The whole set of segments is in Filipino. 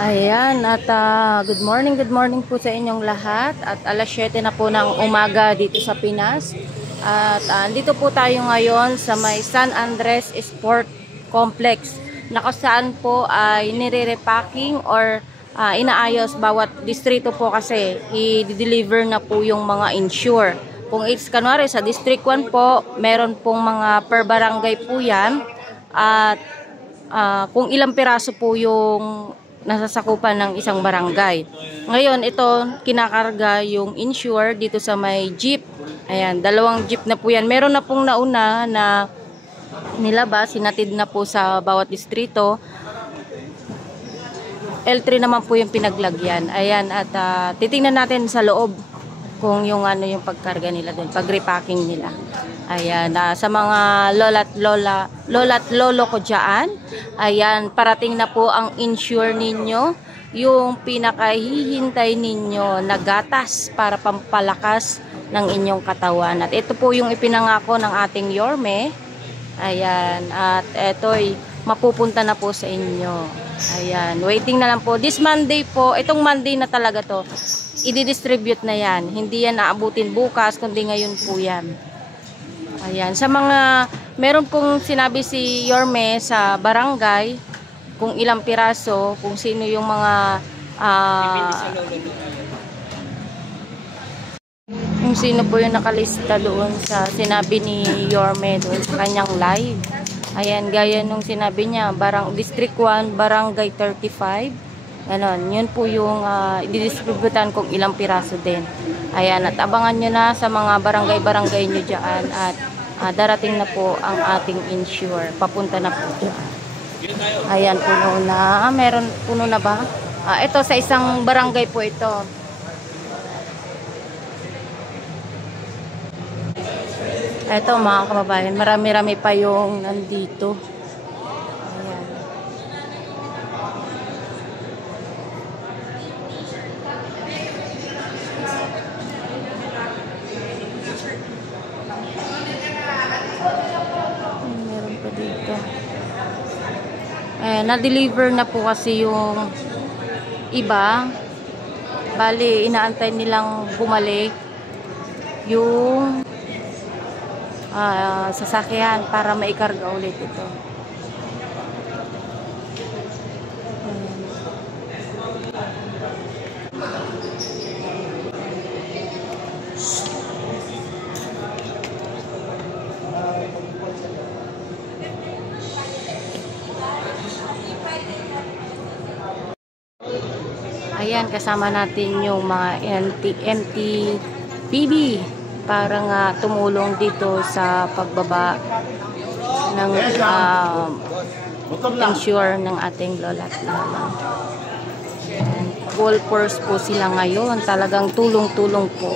Ayan, at good morning po sa inyong lahat. At alas 7 na po ng umaga dito sa Pinas. At dito po tayo ngayon sa may San Andres Sport Complex, na saan po ay nire-repacking or inaayos bawat distrito po, kasi i-deliver na po yung mga insure. Kung it's kanwari sa District 1 po, meron pong mga per barangay po yan. At kung ilang piraso po yung nasasakupan ng isang barangay. Ngayon, ito, kinakarga yung insure dito sa may jeep. Ayan, 2 jeep na po yan. Meron na pong nauna na nilabas, sinatid na po sa bawat distrito. L3 naman po yung pinaglagyan. Ayan, at titingnan natin sa loob kung yung yung pagkarga nila doon, pag-repacking nila. Ayan, sa mga lola't lolo ko dyan, ayan, parating na po ang insure ninyo, yung pinakahihintay ninyo na gatas para pampalakas ng inyong katawan. At ito po yung ipinangako ng ating Yorme. Ayan, at ito'y mapupunta na po sa inyo. Ayan, waiting na lang po. This Monday po, itong Monday na talaga to, i-distribute na yan. Hindi yan aabutin bukas, kundi ngayon po yan. Ayan, sa mga, meron pong sinabi si Yorme sa barangay, kung ilang piraso, kung sino yung mga, kung sino po yung nakalista doon sa sinabi ni Yorme doon sa kanyang live. Ayan, gaya nung sinabi niya, District 1, Barangay 35. Ganon, yun po yung i-distributan kung ilang piraso din. Ayan, at abangan nyo na sa mga barangay-barangay nyo dyan. At darating na po ang ating insure. Papunta na po dyan. Ayan, puno na. Meron, puno na ba? Ito, sa isang barangay po ito. Ito mga kababayan, marami-rami pa yung nandito. Ayan. Meron pa dito. Na-deliver na po kasi yung iba. Bali, inaantay nilang bumalik yung sasakyan para maikarga ulit ito. Ayan, kasama natin yung mga MTPB para nga tumulong dito sa pagbaba ng insure ng ating lola at lola. Full force po sila ngayon, talagang tulong-tulong po.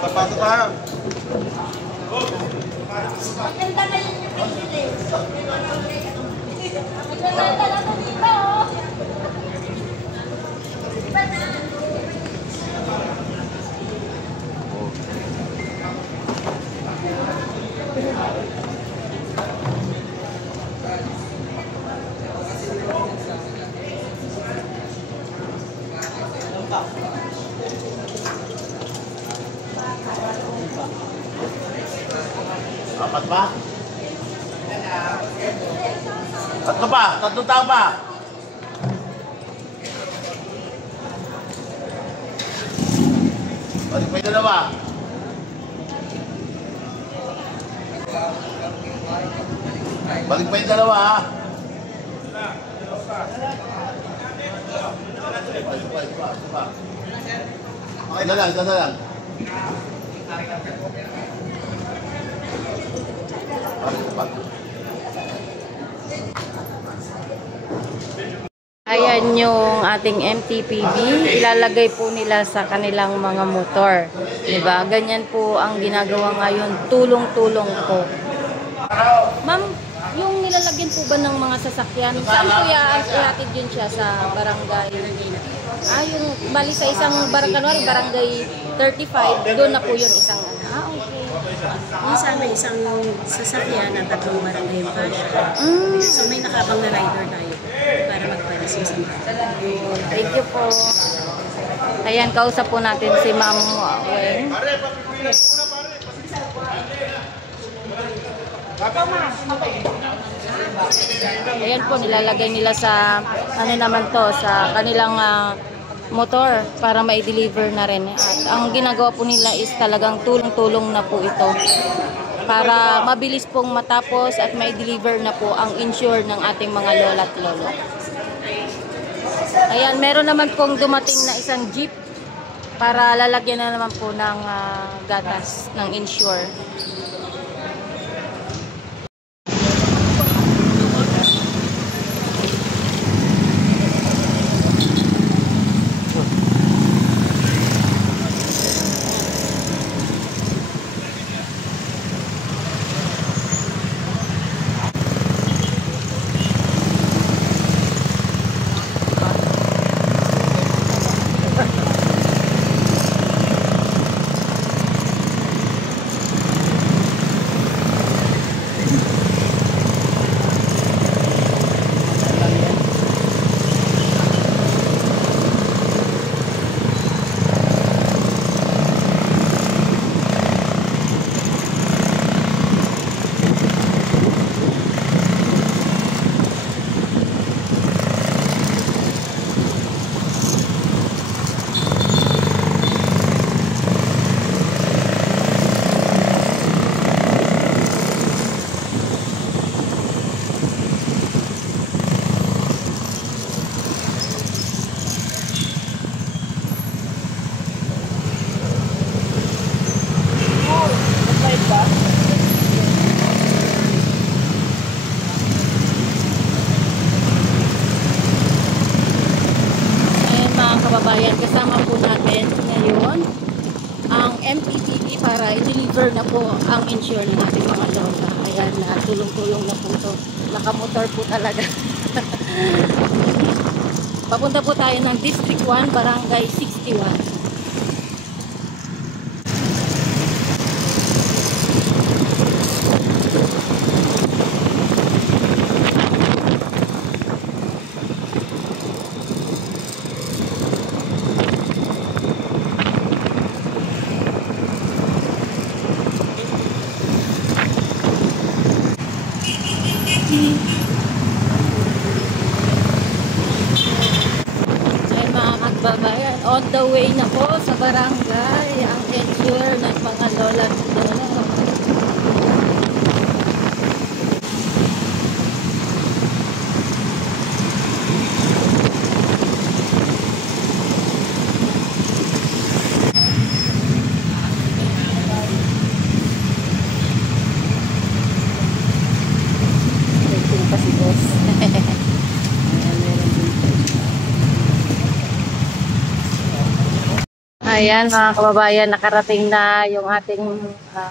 Pasok tayo. Maganda na yung pinili. Apat ba? Tatlo pa? Tatlong tao pa? Balik pa yung dalawa. Balik pa yung dalawa, ha? Okay na lang, sana lang. Ayan yung ating MTPB, ilalagay po nila sa kanilang mga motor. Diba? Ganyan po ang ginagawa ngayon, tulong-tulong po. Ma'am, yung nilalagyan po ba ng mga sasakyan? Saan po ihatid yun siya sa barangay? Yung bali sa isang barangay, barangay 35, doon na po yun isang ano. Okay. Minsan may isang sasakyan na tatlong barangay yung kasya. So may nakabang na rider tayo para magpalasing sa mga. Thank you po. Ayan, kausap po natin si Ma'am Weng. Ayan po, nilalagay nila sa ano naman to, sa kanilang motor para ma-deliver na rin. At ang ginagawa po nila is talagang tulong-tulong na po ito para mabilis pong matapos at ma-deliver na po ang insure ng ating mga lola at lolo. Ayan, meron naman pong dumating na isang jeep para lalagyan na naman po ng gatas ng insure. Kababayan, kasama po natin ngayon ang MPTV para i-deliver na po ang insure ng ating mga lola. Ayan, tulong-tulong na po ito. Nakamotor po talaga. Papunta po tayo ng District 1, Barangay 61. Babayan, on the way na po sa barangay ang insure ng mga lola at lolo. Waiting pa si boss. Ayan mga kababayan, nakarating na yung ating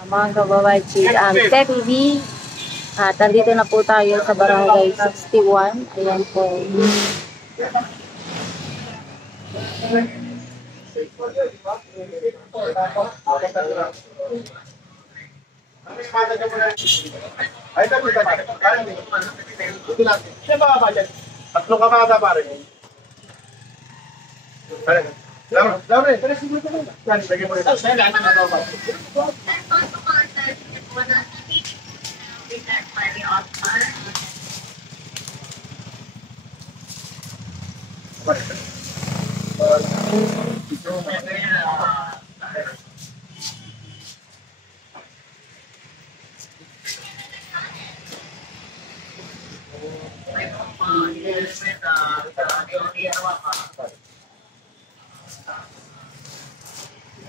mga kababayan ang TV. At andito na po tayo sa Barangay 61. Ayan po. Ay, tabi. Ito natin. Siya ba ba dyan? Tatlong kamada pare. Pare. Laure, pare siguro ka na. Yan, lagyan mo ito. Siya lahat ng kamada.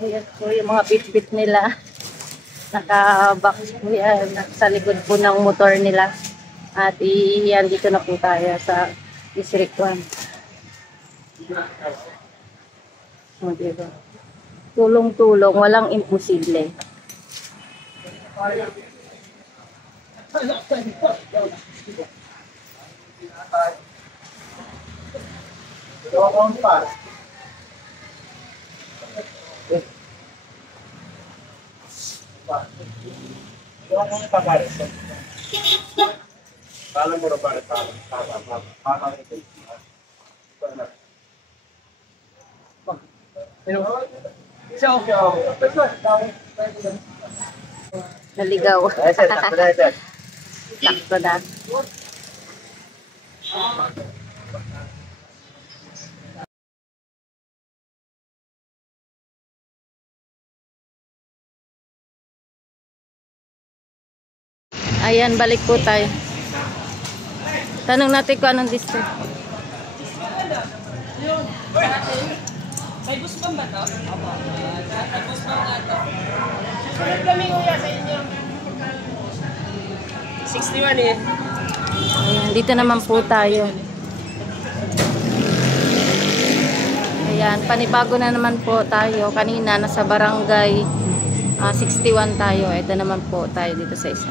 Ayan po yung mga bit-bit nila. Naka-box po yan sa likod po ng motor nila. At iyan dito na po tayo sa District 1. O, diba? Tulong-tulong, walang imposible. Dalawa ko ang par. Dalawa ko ang par. Kala mo na par. Naligaw. Sakto na. Ayan, balik po tayo. Tanong natin kung anong district. May busbang ba to? May busbang nga to. Sunod kami kuya sa inyo. 61 eh. Ayan, dito naman po tayo. Ayan, panibago na naman po tayo. Kanina nasa barangay 61 tayo. Ito naman po tayo dito sa isa.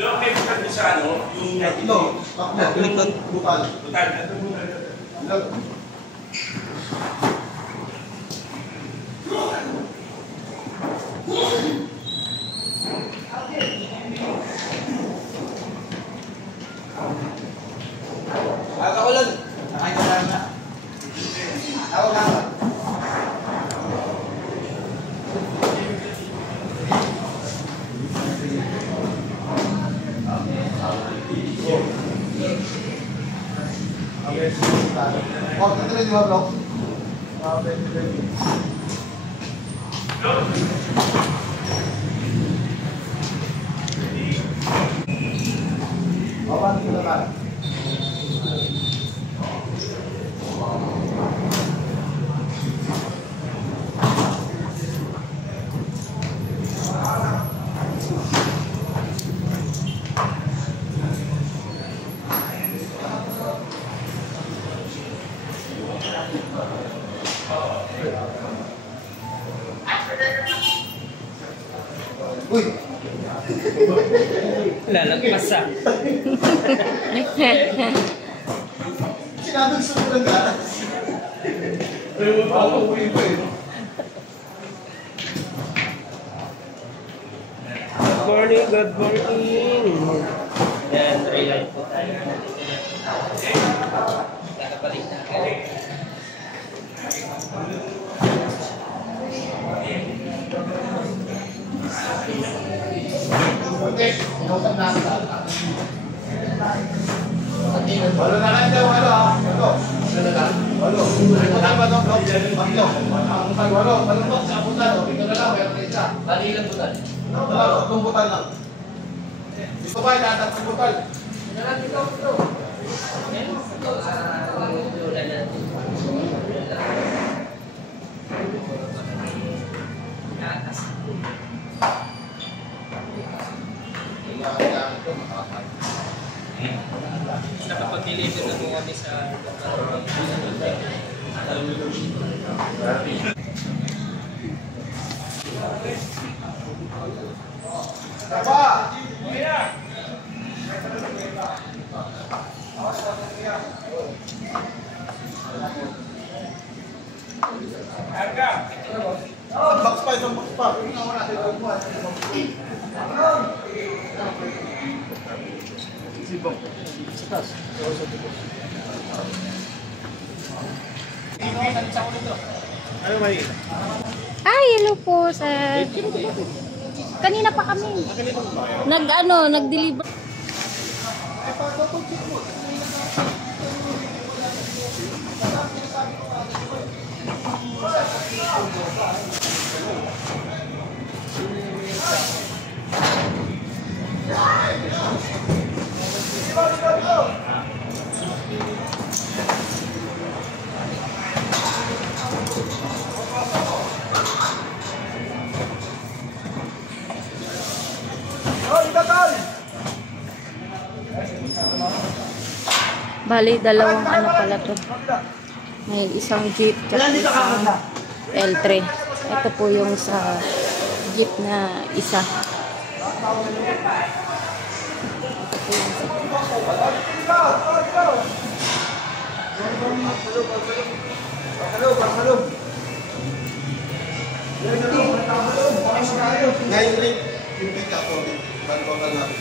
Doon kayo bukan sa ano, yung Butal. Oh, ito rin di ba, bro? Bawa dito na. Uy! Lalagpas ah. Sinabing sunod ng gatas. Ayaw mo pa ako uwi pa eh. Good morning, good morning. Yan, try light po tayo. Nakabalik na ako. Okay, inusap na ang walo na lang daw, walo ah. Walo. Walo. Walo ba daw? Walo. Walo. Walo po sa abutan. Ito na lang, meron na isa. Bali ilang butal? Walo, tatlong butal lang. Dito ba, tatlong butal? Nakapag-deliver na po kami sa Tapa! Isang box pa, isang box pa. Ano may? Ay, hello po, sir. Kanina pa kami. Nag-deliver. Bali, dalawang ano pala to. May isang jeep at isang L3. Ito po yung sa jeep na isa. Ngayon rin, yung pick up ko, bago ka natin.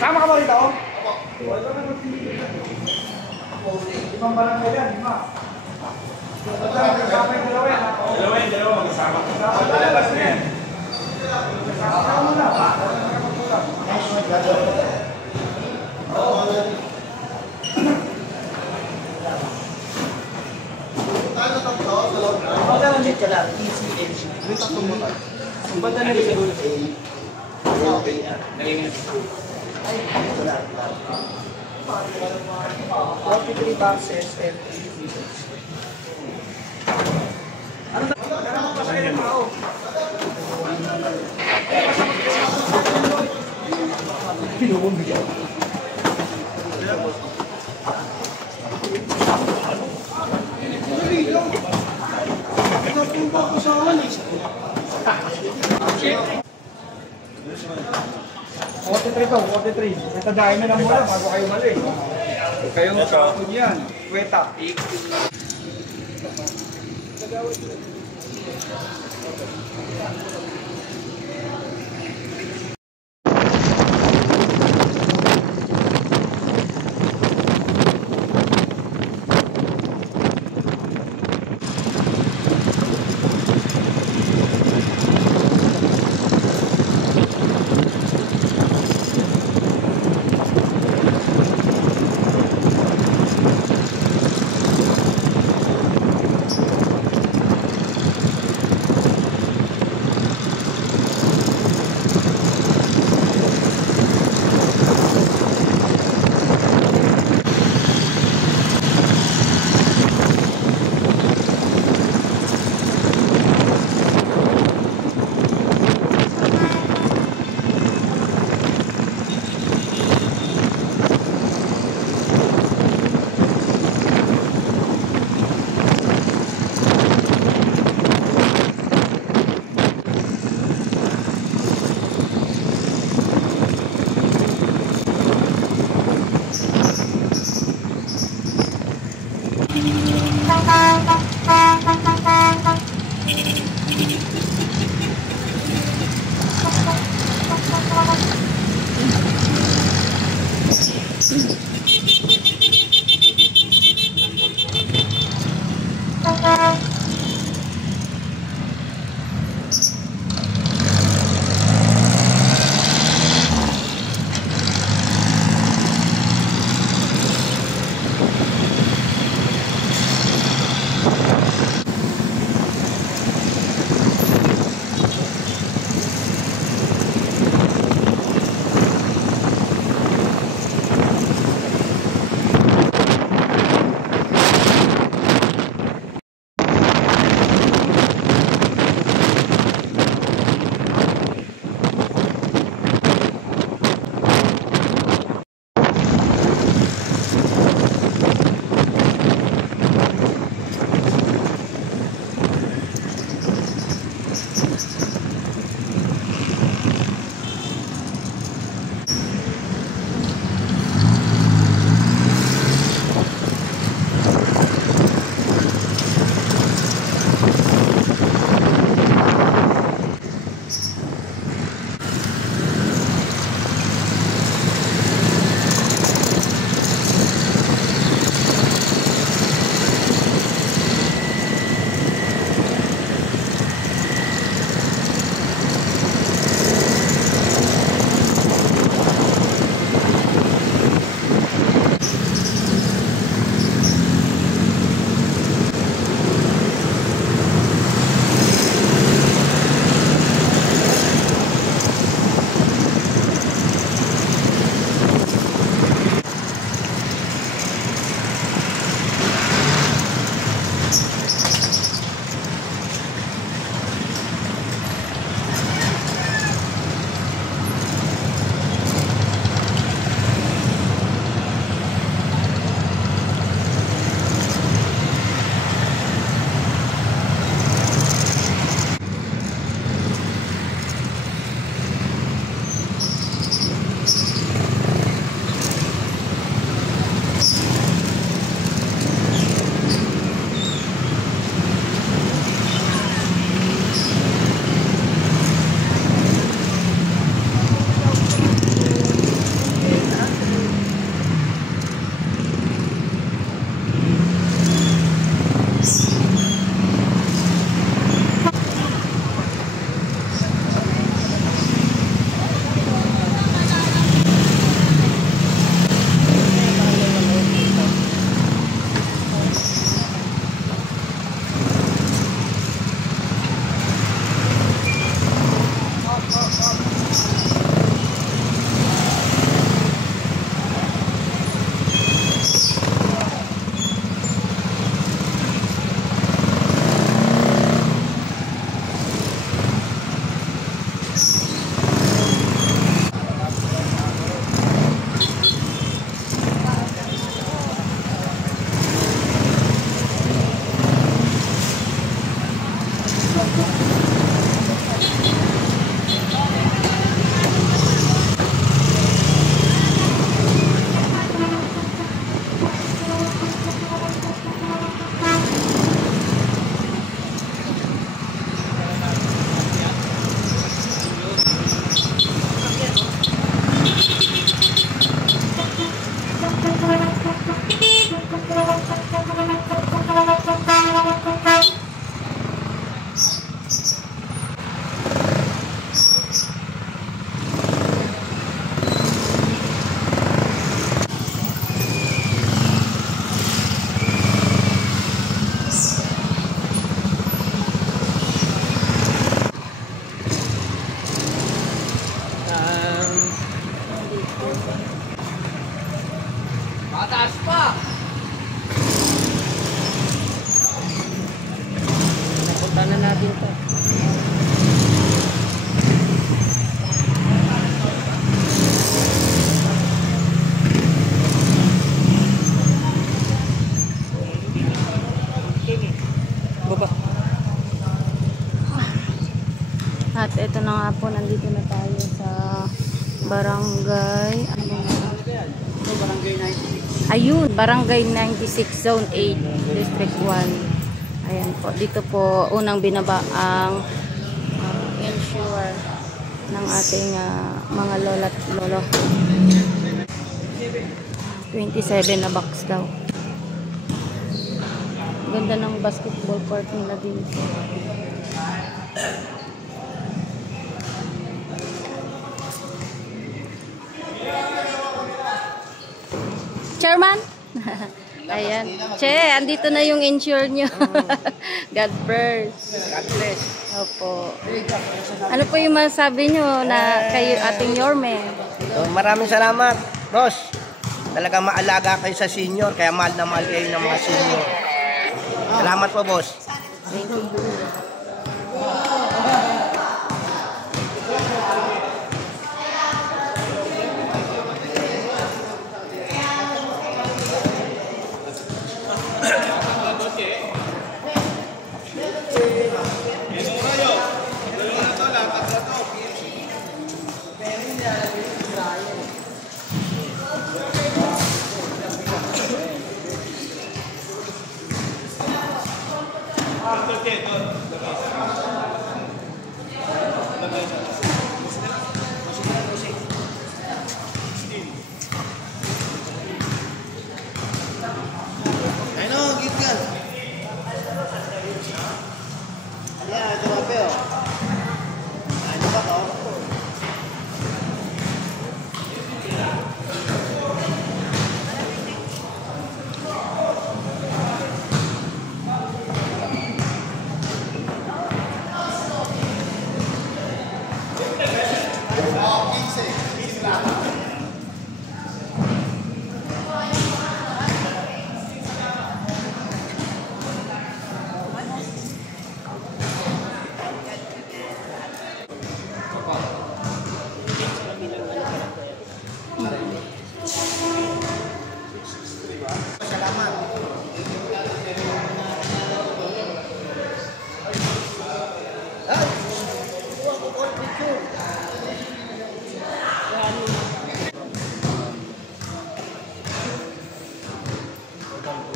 Sama ka ba rito? Limang barangay yan, lima. Dalawa mag-isama. Lalabas na yan. Sama na. Natadahin na lang muna bago kayo mali. Kayong kapon yan. Kweta. At ito na nga po, nandito na tayo sa barangay. Ano na? Barangay 96. Ayun, Barangay 96, Zone 8, District 1. Ayan po, dito po unang binaba ang insure ng ating mga lola at lolo. 27 na box daw. Ganda ng basketball court nila dito. Chairman? Ayan. Che, andito na yung insure nyo. God first. God bless. Opo. Ano po yung masabi nyo na kayo ating Yorme? So, maraming salamat, boss. Talagang maalaga kayo sa senior, kaya mahal na mahal kayo ng mga senior. Salamat po, boss. Thank you.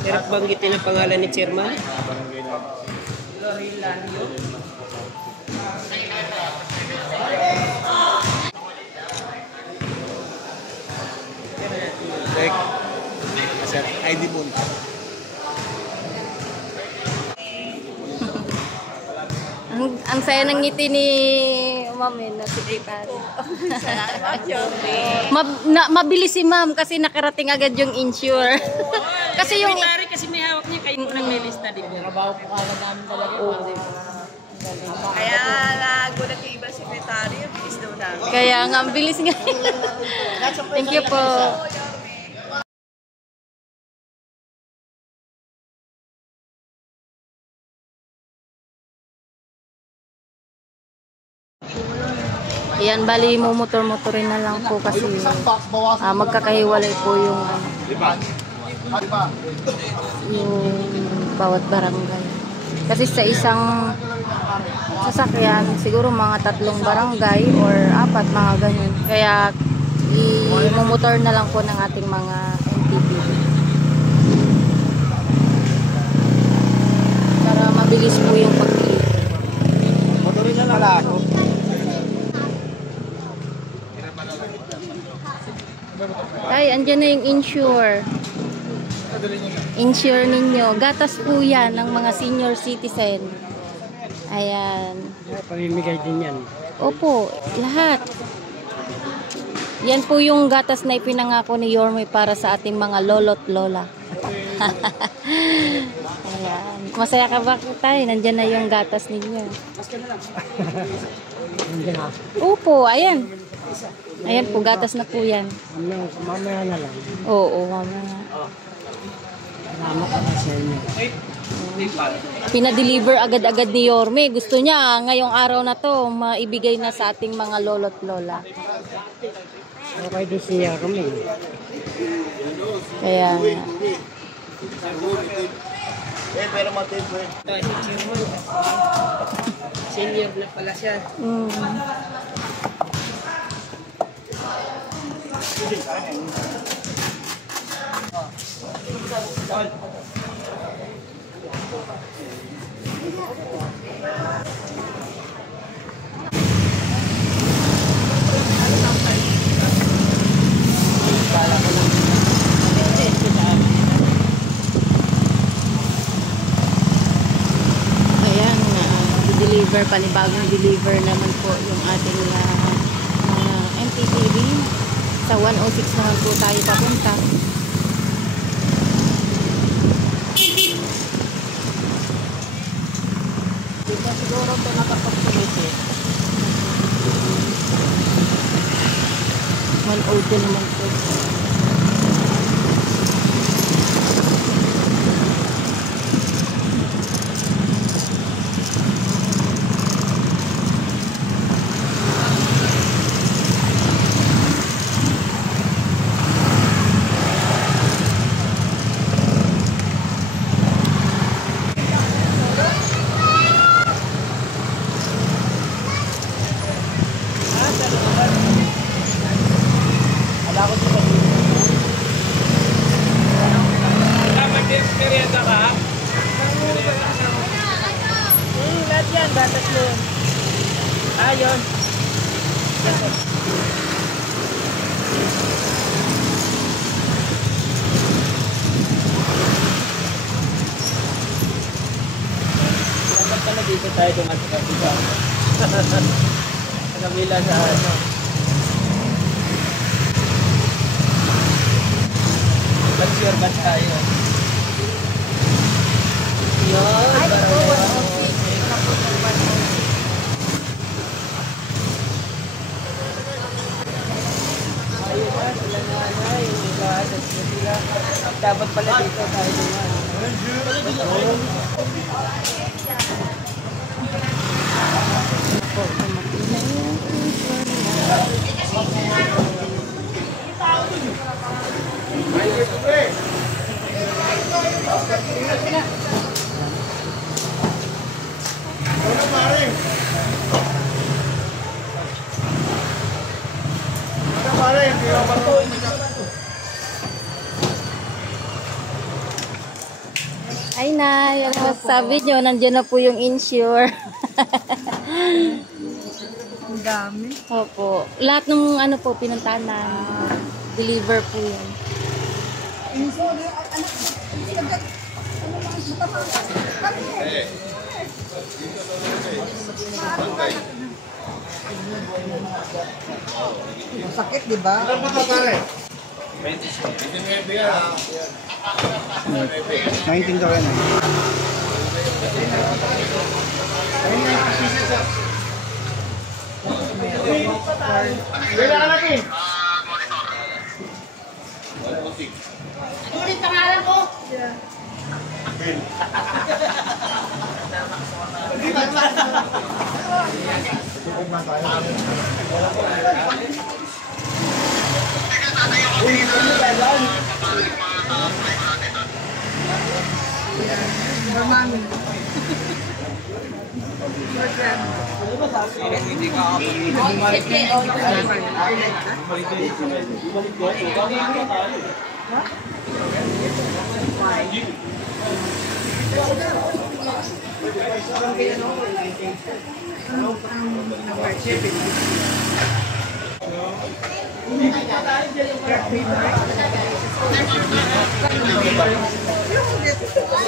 Hirap banggitin ang pangalan ni Chairman? Sir, ID mo. Ang saya ng ngiti ni Ma'am na secretary. Mabilis si Ma'am kasi nakarating agad yung insure. Kasi yung Secretary kasi may hawak niya kayo unang may lista din. trabaho po kala namin talaga. Kaya nagulat yung iba sekretary, bilis daw namin. Kaya nga, ang bilis nga. Thank you po. Yan, bali mo motor-motorin na lang po kasi magkakahiwalay po yung yung bawat barangay. Kasi sa isang sasakyan, siguro mga 3 barangay or 4, mga ganyan. Kaya i-motor na lang po ng ating mga NTP. Para mabilis po yung pag-deliver. Motorin na lang ako. Ay, andyan na yung insure. Insure ninyo. Gatas po yan ng mga senior citizen. Ayan. Pamimigay din yan. Opo, lahat. Yan po yung gatas na ipinangako ni Yorme para sa ating mga lolo't lola. Ayan. Masaya ka ba tayo? Nandyan na yung gatas ninyo. Opo, ayan. Ayan po, gatas na po yan. Mamaya na lang. Oo, mamaya. Salamat ka sa inyo. Pinadeliver agad-agad ni Yorme. Gusto niya ngayong araw na to maibigay na sa ating mga lolo't lola. Okay din siya kami. Kaya Pero matindi. Senior na pala siya. Ayan, deliver, panibagong deliver naman po yung ating MTTV. Sa 106 naman po tayo papunta. Dito siguro ito nakapagpuliti. 102 naman po. Lahat yan, batas mo yun. Ayun. Dapat pala dito tayo dumating sa dito. Sa kabila sa ano. What's your bus tayo? Yun. Ay, po, 106. Ayun na, sila na yung iba, sila. Dapat pala dito tayo dumaan. Ay na, yung sabi nyo, nandiyan na po yung insure. Ang dami. Opo. Lahat ng ano po, pinuntahan na deliver po yan. Sakit, di ba? Ano ba ito, pare? 19 daw yan. Wala ka natin. Ulit pangalan ko.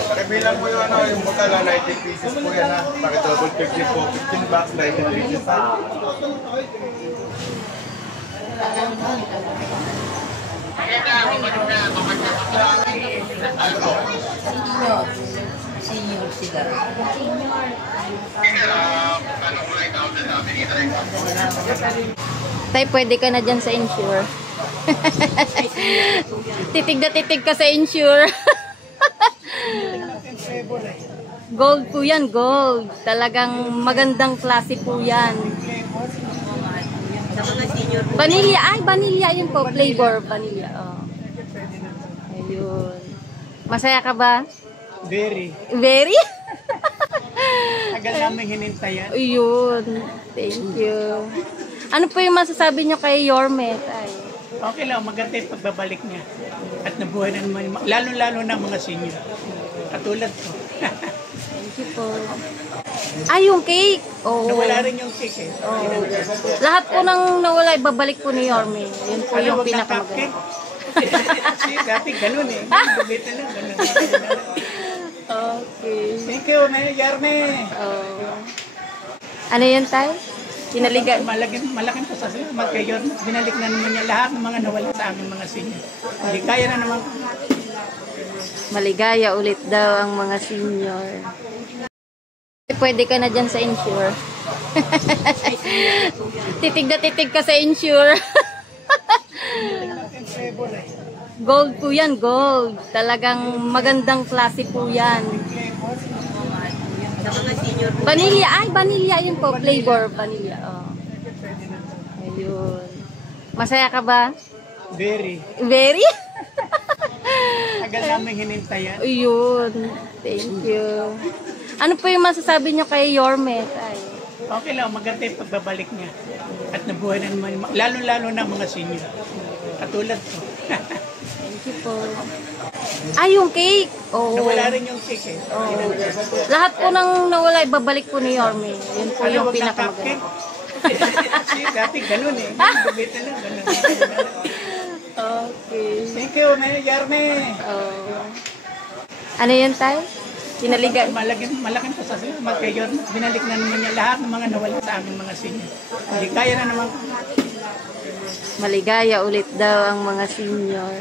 Pakibilang po yung ano, yung butala, 19 pieces po yan ha. Pakidouble check niyo po, 15 bucks, 19 pieces ha. Senior sila. Tay, pwede ka na dyan sa insure. Titig na titig ka sa insure. Gold po yan, gold. Talagang magandang klase po yan. Vanilla, ay vanilla yun po. Flavor, vanilla. Oh. Ayun. Masaya ka ba? Very. Very? Tagal namin hinintayan. Ayun. Thank you. Ano po yung masasabi nyo kay Yorme? Ay. Okay lang, maganda yung pagbabalik niya. At nabuhay na naman, lalo-lalo na mga senior. Katulad ko. Thank you po. Yung cake. Oo. Nawala rin yung cake eh. Lahat po nang nawala, ibabalik po ni Yorme. Yun po yung Wag ng pinakamaganda. cupcake. Kasi dati ganun eh. Bumit na lang. Ganun. Okay. Thank you, Yarme. Ano yun, Tay? Pinaligan. Malaking pasasalamat kay Yorme. Binalik na naman niya lahat ng mga nawala sa aming mga senior. Hindi kaya na naman. Maligaya ulit daw ang mga senior. Pwede ka na dyan sa insure. Titig na titig ka sa insure. Gold po yan, gold. Talagang magandang klase po yan. Sa mga senior po, Vanilla, vanilla yun po. Flavor, vanilla. Oh. Ayun. Masaya ka ba? Very. Very? Tagal namin hinintayan. Ayun. Thank you. Ano po yung masasabi nyo kay Yorme? Ay. Okay lang, maganda yung pagbabalik niya. At nabuhay na naman, lalo-lalo na mga senior. Katulad ko. Thank you po. Yung cake. Oo. Nawala rin yung cake eh. Lahat po nang nawala, ibabalik po ni Yorme. Yun po yung Wag ng pinakamaganda. cupcake. Kasi dati ganun eh. Bumit na lang. Ganun. Okay. Thank you, Yarme. Ano yun, Tay? Pinaligan. Malaking pasasalamat kay Yorme. Binalik na naman niya lahat ng mga nawala sa aming mga senior. Hindi kaya na naman. Maligaya ulit daw ang mga senior.